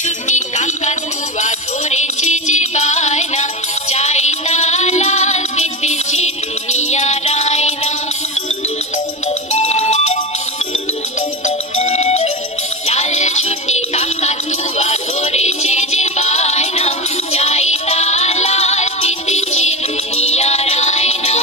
ছুটি কাকাতুয়া ধরেছে যে বায়না, চাই তা লাল পেতেছে দুনিয়ার আয়না। লাল ছুটি কাকাতুয়া ধরেছে যে বায়না, চাই তা লাল পেতেছে দুনিয়ার আয়না।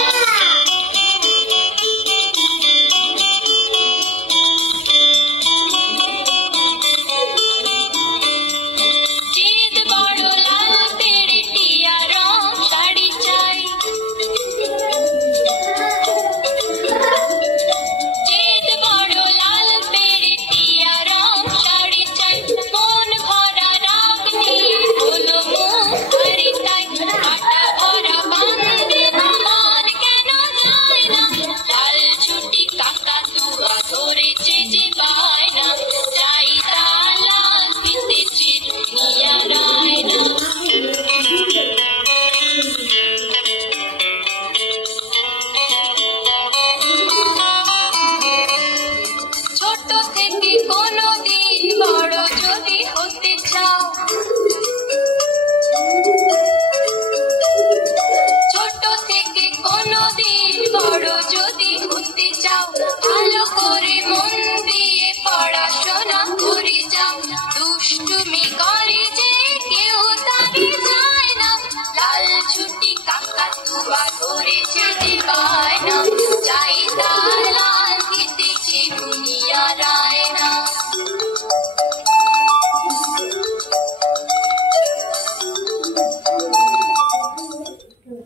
দুষ্টুমি করে যে কেউ তাকে যায় না, লাল ছুটি কাকাতুয়া ধরেছে যে বায়না।